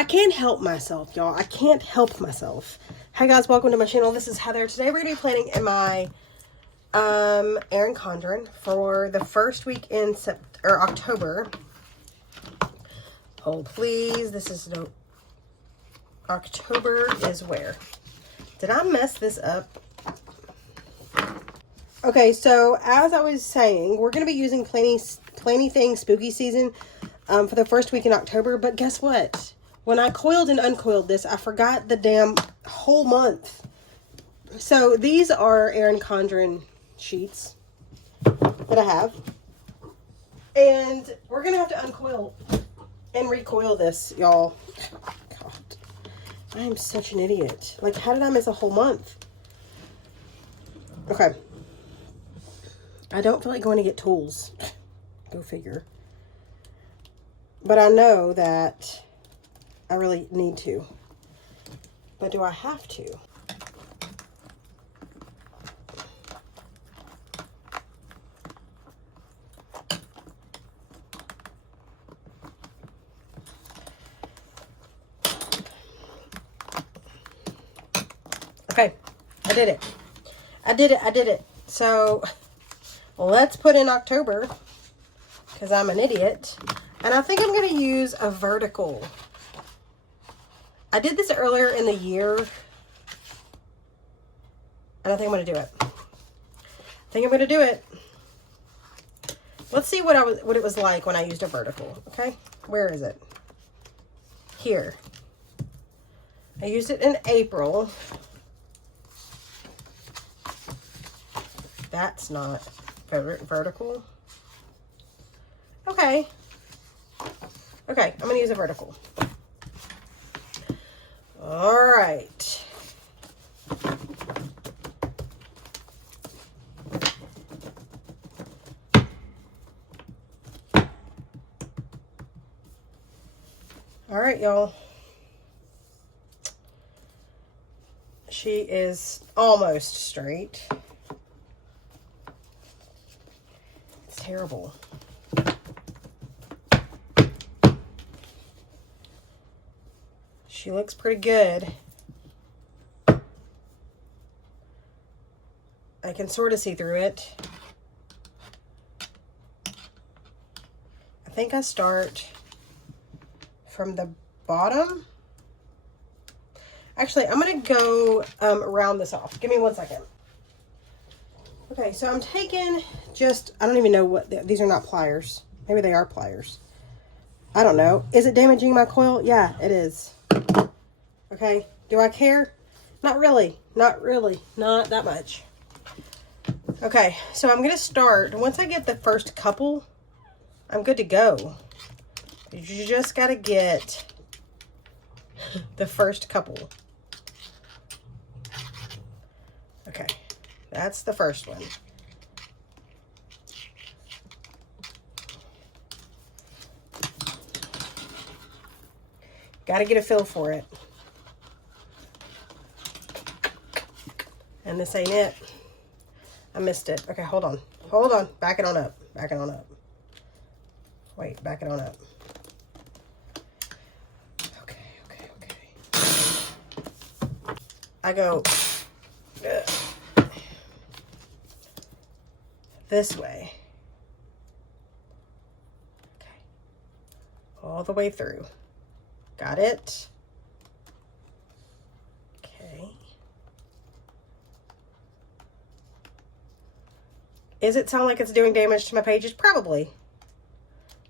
I can't help myself, y'all. I can't help myself. Hi guys, welcome to my channel. This is Heather. Today we're going to be planning in my Erin Condren for the first week in October. Hold please. This is no October is where? Did I mess this up? Okay, so as I was saying, we're going to be using Plaything Spooky season for the first week in October. But guess what? When I coiled and uncoiled this, I forgot the damn whole month. So these are Erin Condren sheets that I have. And we're going to have to uncoil and recoil this, y'all. God, I am such an idiot. Like, how did I miss a whole month? Okay. I don't feel like going to get tools. Go figure. But I know that I really need to. But do I have to? Okay, I did it. I did it. So let's put in October because I'm an idiot. And I think I'm going to use a vertical. I did this earlier in the year. And I think I'm going to do it. Let's see what it was like when I used a vertical. Okay, where is it? Here. I used it in April. That's not vertical. Okay. Okay, I'm going to use a vertical. All right. All right, y'all. She is almost straight. It's terrible. She looks pretty good. I can sort of see through it. I think I start from the bottom. Actually, I'm going to go round this off. Give me 1 second. Okay, so I'm taking just, I don't even know what, these are not pliers. Maybe they are pliers. I don't know. Is it damaging my coil? Yeah, it is. Okay, do I care? Not really, not that much. Okay, so I'm going to start. Once I get the first couple, I'm good to go. You just got to get the first couple. Okay, that's the first one. Got to get a feel for it. And this ain't it. I missed it. Okay, hold on. Hold on. Back it on up. Back it on up. Wait, back it on up. Okay. I go this way. Okay. All the way through. Got it? Okay. Is it sound like it's doing damage to my pages? Probably.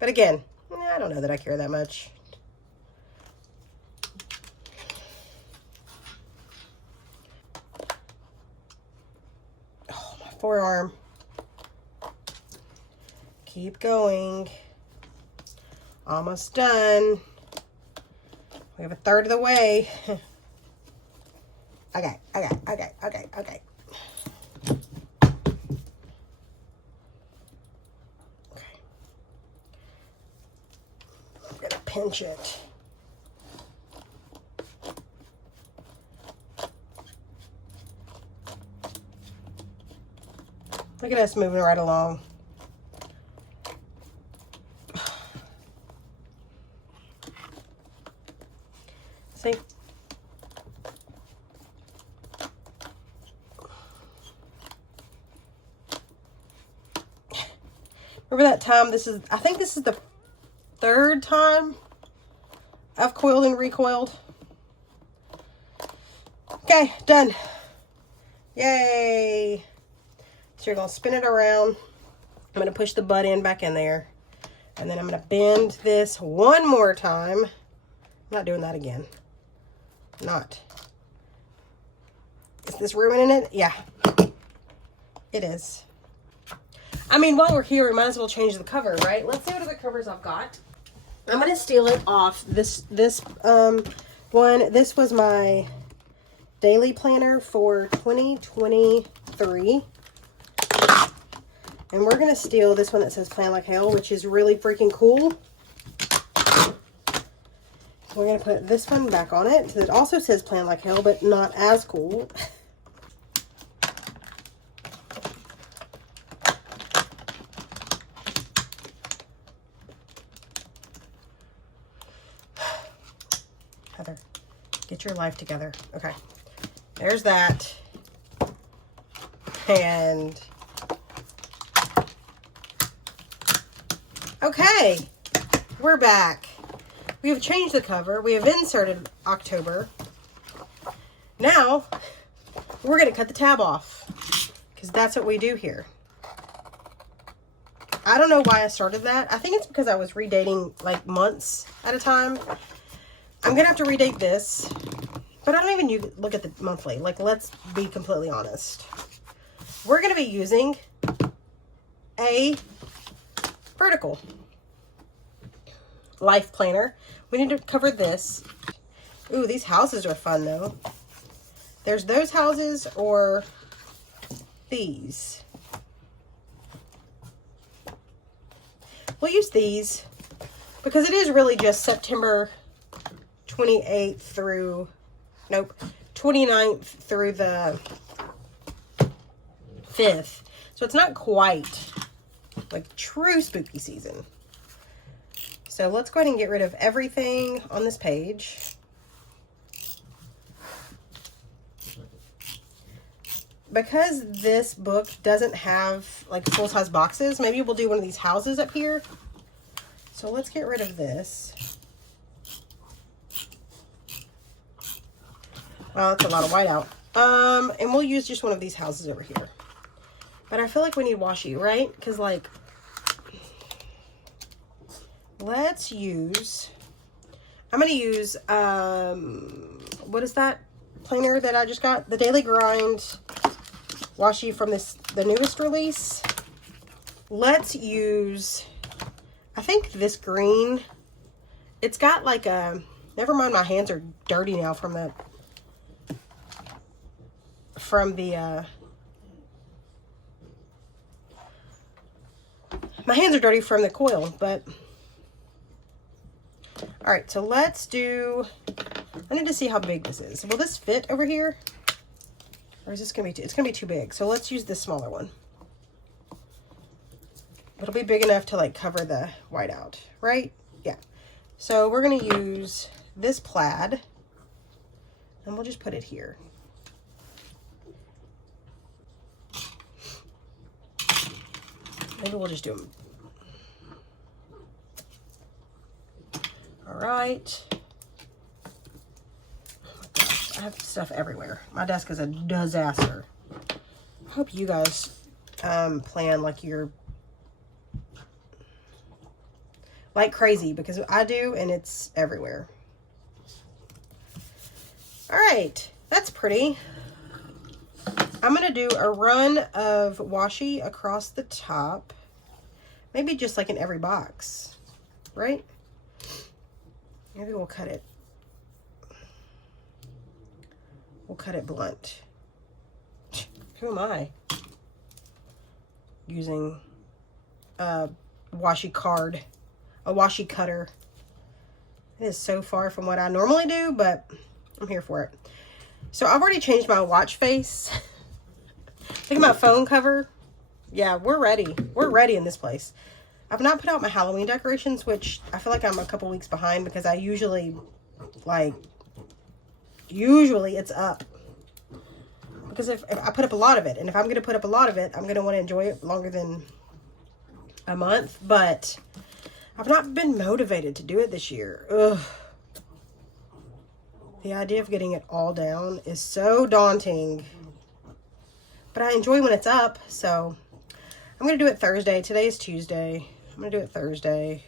But again, I don't know that I care that much. Oh, my forearm. Keep going. Almost done. We have a third of the way. Okay. I'm gonna pinch it. Look at us moving right along. See? Remember that time? I think this is the 3rd time I've coiled and recoiled. Okay, done. Yay. So you're going to spin it around. I'm going to push the butt end back in there. And then I'm going to bend this one more time. I'm not doing that again. Not. Is this ruining it? Yeah. It is. I mean, while we're here, we might as well change the cover, right? Let's see what other covers I've got. I'm going to steal it off this one. This was my daily planner for 2023. And we're going to steal this one that says Plan Like Hell, which is really freaking cool. We're going to put this one back on it. It also says Plan Like Hell, but not as cool. Heather, get your life together. Okay. There's that. And okay, we're back. We have changed the cover. We have inserted October. Now, we're going to cut the tab off because that's what we do here. I don't know why I started that. I think it's because I was redating like months at a time. I'm going to have to redate this, but I don't even look at the monthly. Like, let's be completely honest. We're going to be using a vertical life planner. We need to cover this. Ooh, these houses are fun though. There's those houses or these. We'll use these because it is really just September 28th through, nope, 29th through the 5th. So it's not quite like true spooky season. So let's go ahead and get rid of everything on this page. Because this book doesn't have like full-size boxes, maybe we'll do one of these houses up here. So let's get rid of this. Well, that's a lot of whiteout. And we'll use just one of these houses over here. But I feel like we need washi, right? Because like, let's use, I'm going to use, what is that planner that I just got? The Daily Grind washi from the newest release. Let's use, I think this green. It's got like a, never mind, my hands are dirty now from the my hands are dirty from the coil, but all right, so let's do, I need to see how big this is. Will this fit over here? Or is this going to be, it's going to be too big. So let's use this smaller one. It'll be big enough to like cover the whiteout, right? Yeah. So we're going to use this plaid and we'll just put it here. Maybe we'll just do them. All right. Oh my gosh, I have stuff everywhere. My desk is a disaster. I hope you guys plan like you're like crazy, because I do, and it's everywhere. All right, that's pretty. I'm going to do a run of washi across the top. Maybe just like in every box, right? Maybe we'll cut it. We'll cut it blunt. Who am I? Using a washi card, a washi cutter. It is so far from what I normally do, but I'm here for it. So I've already changed my watch face. Look at my phone cover. Yeah, we're ready. We're ready in this place. I've not put out my Halloween decorations, which I feel like I'm a couple weeks behind because I usually like Usually it's up. Because if I put up a lot of it, and if I'm going to put up a lot of it, I'm going to want to enjoy it longer than a month. But I've not been motivated to do it this year. Ugh. The idea of getting it all down is so daunting. But I enjoy when it's up, so I'm going to do it Thursday. Today is Tuesday. I'm going to do it Thursday.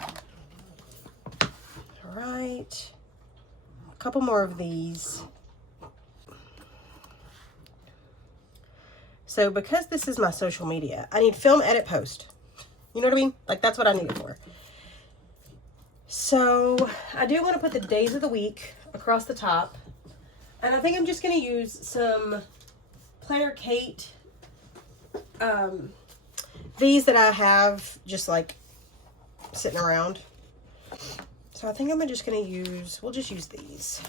All right. A couple more of these. So because this is my social media, I need film, edit, post. You know what I mean? Like, that's what I need it for. So I do want to put the days of the week across the top. And I think I'm just going to use some Planner Kate, these that I have just like sitting around. So I think I'm just going to use, we'll just use these.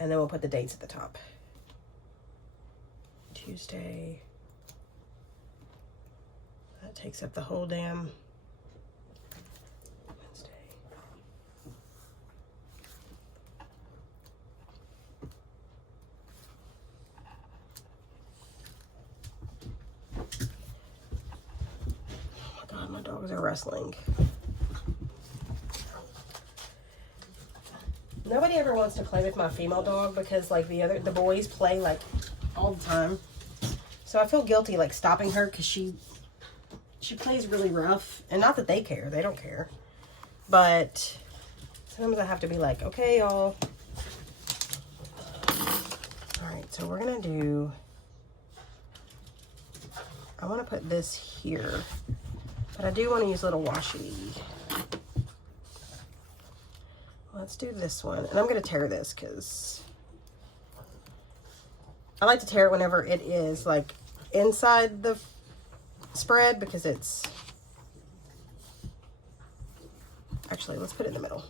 And then we'll put the dates at the top. Tuesday. That takes up the whole damn Wednesday. Oh my God, my dogs are wrestling. Nobody ever wants to play with my female dog because like the boys play like all the time. So I feel guilty like stopping her because she plays really rough. And not that they care, they don't care. But sometimes I have to be like, okay, y'all. Alright, so we're gonna do, I want to put this here. But I do want to use a little washi. Let's do this one. And I'm going to tear this because I like to tear it whenever it is like inside the spread because it's, actually, let's put it in the middle.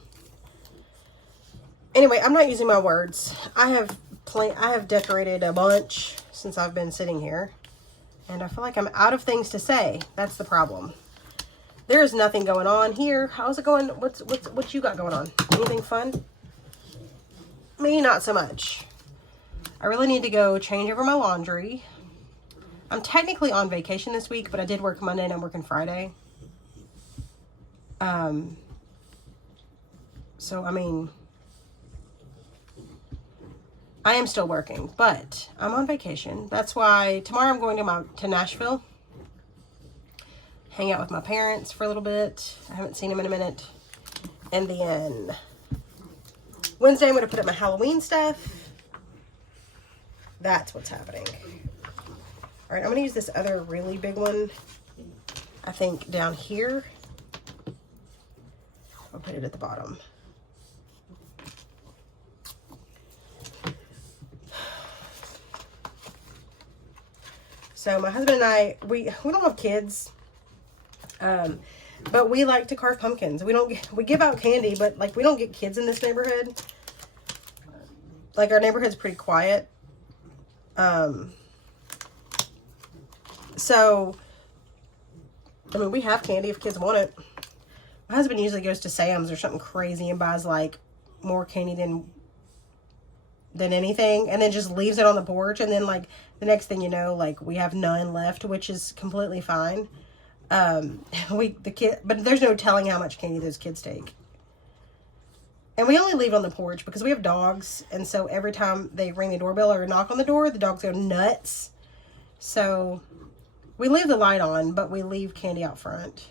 Anyway, I'm not using my words. I have decorated a bunch since I've been sitting here and I feel like I'm out of things to say. That's the problem. There's nothing going on here. How's it going? What you got going on? Anything fun? Me, not so much. I really need to go change over my laundry. I'm technically on vacation this week, but I did work Monday and I'm working Friday. So, I mean, I am still working, but I'm on vacation. That's why tomorrow I'm going to Nashville. Hang out with my parents for a little bit. I haven't seen them in a minute. And then Wednesday, I'm going to put up my Halloween stuff. That's what's happening. All right, I'm going to use this other really big one, I think, down here. I'll put it at the bottom. So my husband and I, we don't have kids. But we like to carve pumpkins. We give out candy, but like we don't get kids in this neighborhood. Like our neighborhood's pretty quiet. So, I mean, we have candy if kids want it. My husband usually goes to Sam's or something crazy and buys like more candy than anything, and then just leaves it on the porch. And then like the next thing you know, like we have none left, which is completely fine. But there's no telling how much candy those kids take. And we only leave on the porch because we have dogs. And so every time they ring the doorbell or knock on the door, the dogs go nuts. So we leave the light on, but we leave candy out front.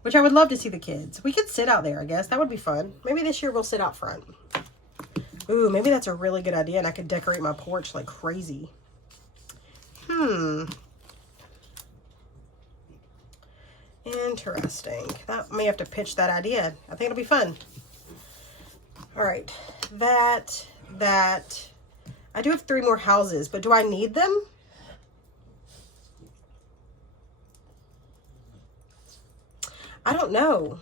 Which I would love to see the kids. We could sit out there, I guess. That would be fun. Maybe this year we'll sit out front. Ooh, maybe that's a really good idea. And I could decorate my porch like crazy. Interesting. That may have to pitch that idea. I think it'll be fun. All right. That. I do have 3 more houses, but do I need them? I don't know.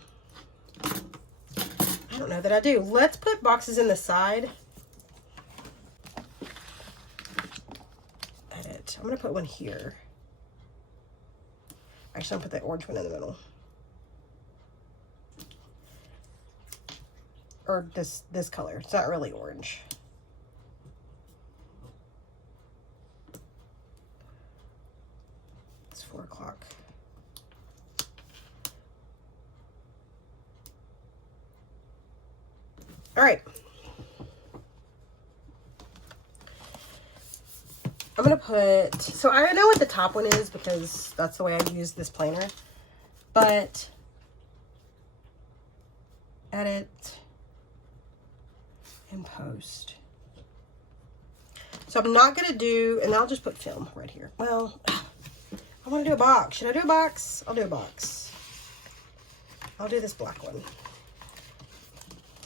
I don't know that I do. Let's put boxes in the side. Edit. I'm going to put one here. Actually, I'm going to put that orange one in the middle. or this color. It's not really orange. It's 4 o'clock. All right. I'm going to put, so I know what the top one is because that's the way I use this planner, but edit and post. So I'm not going to do, and I'll just put film right here. Well, I want to do a box. Should I do a box? I'll do a box. I'll do this black one.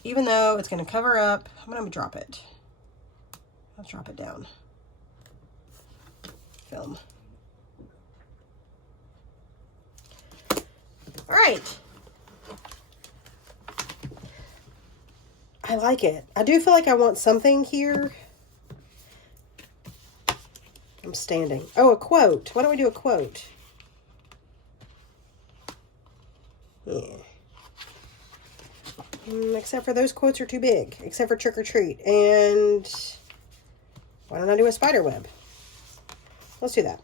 Even though it's going to cover up, I'm going to drop it. I'll drop it down. Film. All right. I like it. I do feel like I want something here. I'm standing. Oh, a quote. Why don't we do a quote? Yeah. Except for those quotes are too big. Except for trick or treat. And why don't I do a spider web? Let's do that.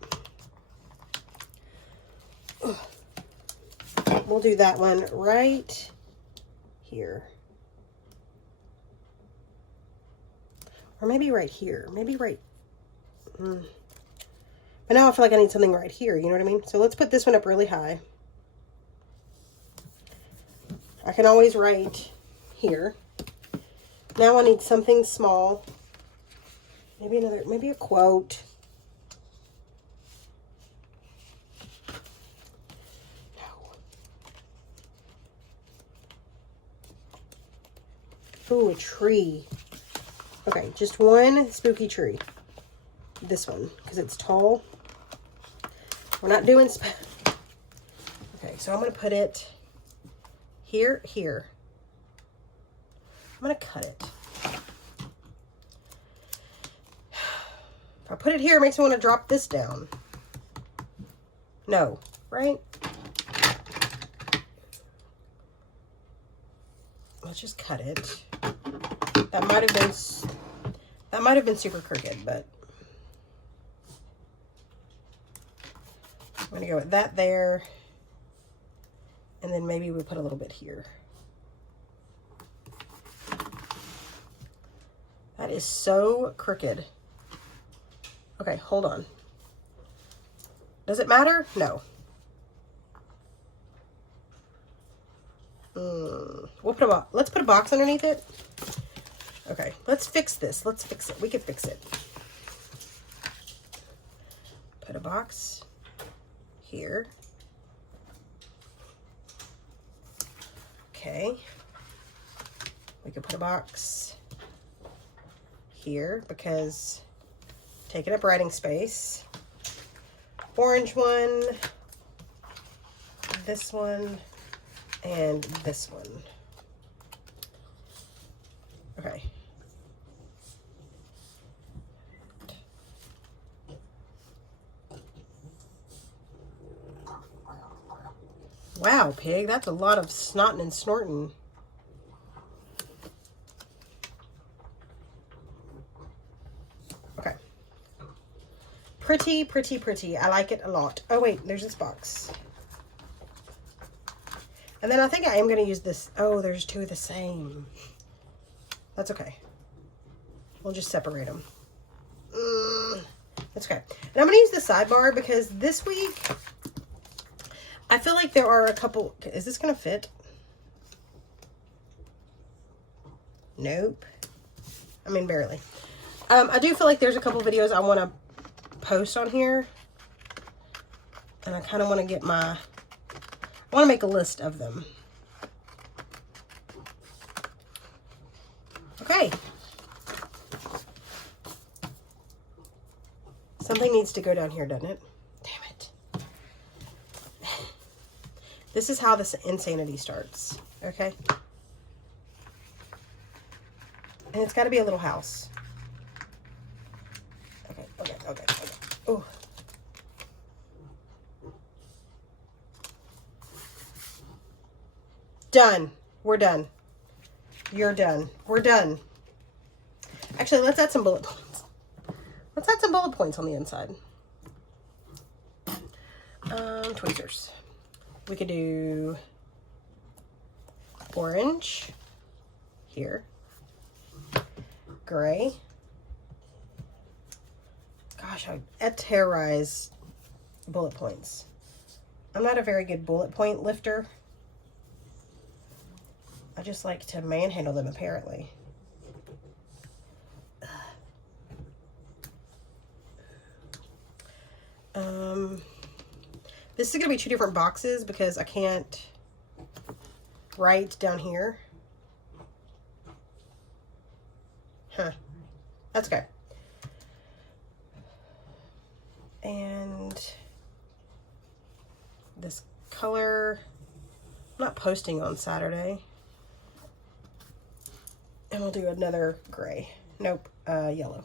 We'll do that one right here. Or maybe right here. Maybe right. But now I feel like I need something right here. You know what I mean? So let's put this one up really high. I can always write here. Now I need something small. Maybe a quote. Ooh, a tree. Okay, just one spooky tree. This one, because it's tall. We're not doing... Okay, so I'm going to put it here. I'm going to cut it. If I put it here, it makes me want to drop this down. No, right? Let's just cut it. That might have been super crooked, but I'm gonna go with that there, and then maybe we put a little bit here. That is so crooked. Okay, hold on. Does it matter? No. Let's put a box underneath it. Okay, let's fix this. Let's fix it. We can fix it. Put a box here. Okay. We could put a box here because taking up writing space. Orange one, this one, and this one. Okay. Wow, pig, that's a lot of snotting and snorting. Okay. Pretty, pretty, pretty. I like it a lot. Oh, wait, there's this box. And then I think I am going to use this. Oh, there's two of the same. That's okay. We'll just separate them. That's okay. And I'm going to use the sidebar because this week, I feel like there are a couple. Is this going to fit? Nope. I mean, barely. I do feel like there's a couple videos I want to post on here. And I kind of want to get my... I want to make a list of them. Okay. Something needs to go down here, doesn't it? Damn it. This is how this insanity starts, okay? And it's got to be a little house. Okay. Oh. Done. We're done. You're done. We're done. Actually, let's add some bullet points. Let's add some bullet points on the inside. Tweezers. We could do orange here. Gray. Gosh, I terrorize bullet points. I'm not a very good bullet point lifter. I just like to manhandle them, apparently. This is going to be 2 different boxes because I can't write down here. Huh. That's okay. And this color, I'm not posting on Saturday. And we'll do another gray. Nope, yellow.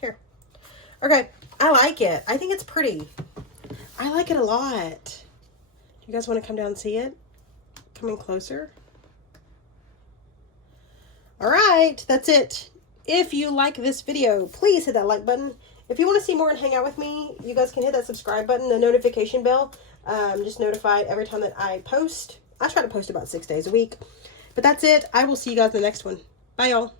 Here. Okay, I like it. I think it's pretty. I like it a lot. Do you guys want to come down and see it? Coming closer. All right, that's it. If you like this video, please hit that like button. If you want to see more and hang out with me, you guys can hit that subscribe button, the notification bell. Just notified every time that I post. I try to post about 6 days a week. But that's it. I will see you guys in the next one. Bye, y'all.